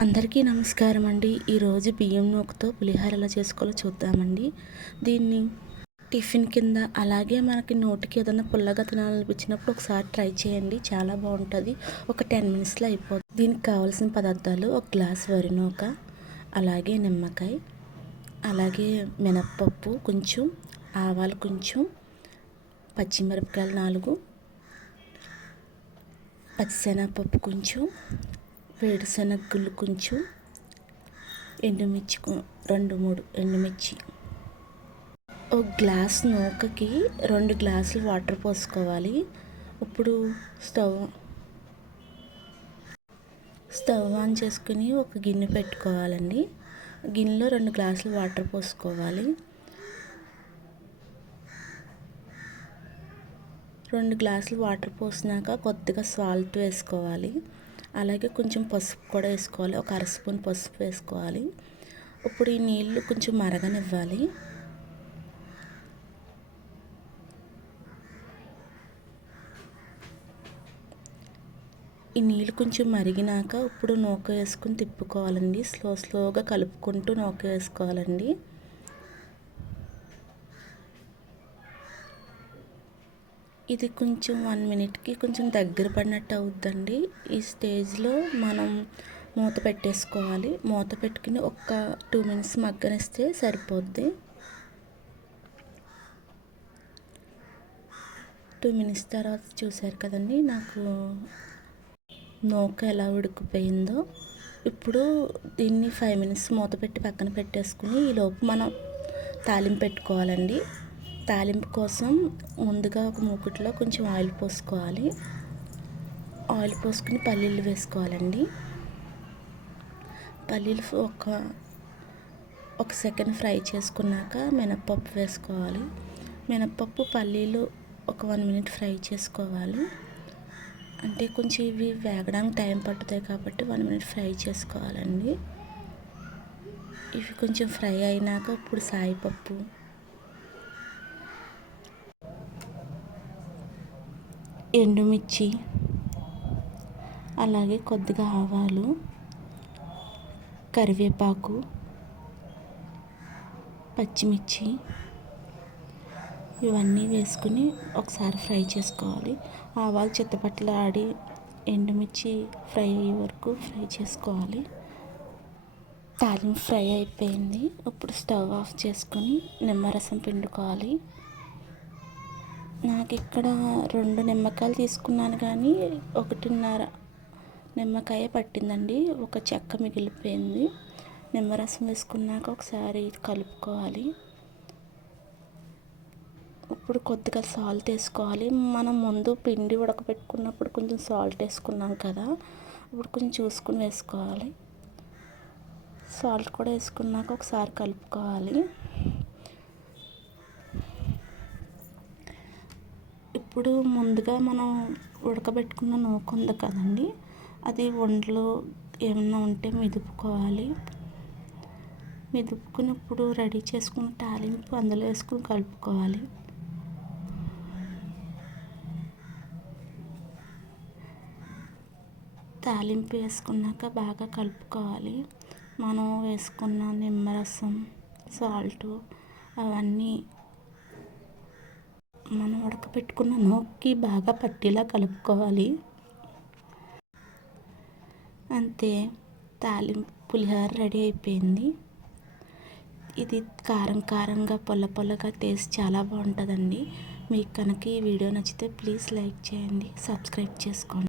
అందరికీ నమస్కారం అండి. ఈరోజు బియ్యం నూకతో పులిహోర ఎలా చేసుకోవాలో చూద్దామండి. దీన్ని టిఫిన్ కింద అలాగే మనకి నోటికి ఏదైనా పుల్లగా తినాలనిపించినప్పుడు ఒకసారి ట్రై చేయండి. చాలా బాగుంటుంది. ఒక 10 మినిట్స్లో అయిపోతుంది. దీనికి కావాల్సిన పదార్థాలు: ఒక గ్లాస్ వరి నూక, అలాగే నిమ్మకాయ, అలాగే మినప్పప్పు కొంచెం, ఆవాలు కొంచెం, పచ్చిమిరపకాయలు 4, పచ్చిశనగపప్పు కొంచెం, వేరుశనగగుళ్ళు కొంచెం, ఎండుమిర్చి 2-3 ఎండుమిర్చి. ఒక గ్లాస్ నూకకి 2 గ్లాసులు వాటర్ పోసుకోవాలి. ఇప్పుడు స్టవ్ ఆన్ చేసుకుని ఒక గిన్నె పెట్టుకోవాలండి. గిన్నెలో 2 గ్లాసులు వాటర్ పోసుకోవాలి. 2 గ్లాసులు వాటర్ పోసినాక కొద్దిగా సాల్ట్ వేసుకోవాలి. అలాగే కొంచెం పసుపు కూడా వేసుకోవాలి. ఒక 1/2 స్పూన్ పసుపు వేసుకోవాలి. ఇప్పుడు ఈ నీళ్ళు కొంచెం మరగనివ్వాలి. ఈ నీళ్ళు కొంచెం మరిగినాక ఇప్పుడు నూక వేసుకుని తిప్పుకోవాలండి. స్లోగా కలుపుకుంటూ నూక వేసుకోవాలండి. ఇది కొంచెం 1 మినిట్కి కొంచెం దగ్గర పడినట్టు అవుద్దండి. ఈ స్టేజ్లో మనం మూత పెట్టేసుకోవాలి. మూత పెట్టుకుని ఒక 2 మినిట్స్ మగ్గనిస్తే సరిపోద్ది. 2 మినిట్స్ తర్వాత చూసారు కదండి నాకు నూక ఎలా ఉడికిపోయిందో. ఇప్పుడు దీన్ని 5 మినిట్స్ మూత పెట్టి పక్కన పెట్టేసుకుని ఈలోపు మనం తాలింపు పెట్టుకోవాలండి. తాలింపు కోసం ముందుగా ఒక మూకుట్లో కొంచెం ఆయిల్ పోసుకోవాలి. ఆయిల్ పోసుకుని పల్లీలు వేసుకోవాలండి. పల్లీలు ఒక సెకండ్ ఫ్రై చేసుకున్నాక మినప్పప్పు వేసుకోవాలి. మినప్పప్పు పల్లీలు ఒక 1 మినిట్ ఫ్రై చేసుకోవాలి. అంటే కొంచెం ఇవి వేగడానికి టైం పడుతుంది కాబట్టి 1 మినిట్ ఫ్రై చేసుకోవాలండి. ఇవి కొంచెం ఫ్రై అయినాక ఇప్పుడు సాయిపప్పు, ఎండుమిర్చి, అలాగే కొద్దిగా ఆవాలు, కరివేపాకు, పచ్చిమిర్చి ఇవన్నీ వేసుకుని ఒకసారి ఫ్రై చేసుకోవాలి. ఆవాలు చిత్తపట్టలాడి ఎండుమిర్చి ఫ్రై అయ్యే వరకు ఫ్రై చేసుకోవాలి. తాలింపు ఫ్రై అయిపోయింది. ఇప్పుడు స్టవ్ ఆఫ్ చేసుకొని నిమ్మరసం పిండుకోవాలి. నాకు ఇక్కడ 2 నిమ్మకాయలు తీసుకున్నాను కానీ 1.5 నిమ్మకాయ పట్టిందండి. ఒక చెక్క మిగిలిపోయింది. నిమ్మరసం వేసుకున్నాక ఒకసారి కలుపుకోవాలి. ఇప్పుడు కొద్దిగా సాల్ట్ వేసుకోవాలి. మనం ముందు పిండి ఉడకబెట్టుకున్నప్పుడు కొంచెం సాల్ట్ వేసుకున్నాం కదా, ఇప్పుడు కొంచెం చూసుకుని వేసుకోవాలి. సాల్ట్ కూడా వేసుకున్నాక ఒకసారి కలుపుకోవాలి. ఇప్పుడు ముందుగా మనం ఉడకబెట్టుకున్న నూక ఉంది కదండి, అది వంటలో ఏమన్నా ఉంటే మెదుపుకోవాలి. మెదుపుకుని ఇప్పుడు రెడీ చేసుకున్న తాలింపు అందులో వేసుకుని కలుపుకోవాలి. తాలింపు వేసుకున్నాక బాగా కలుపుకోవాలి. మనం వేసుకున్న నిమ్మరసం, సాల్ట్ అవన్నీ మనం ఉడకపెట్టుకున్న నూకకి బాగా పట్టేలా కలుపుకోవాలి. అంతే, తాలింపు పులిహోర రెడీ అయిపోయింది. ఇది కారంగా పుల్లగా టేస్ట్ చాలా బాగుంటుందండి. మీకు కనుక ఈ వీడియో నచ్చితే ప్లీజ్ లైక్ చేయండి, సబ్స్క్రైబ్ చేసుకోండి.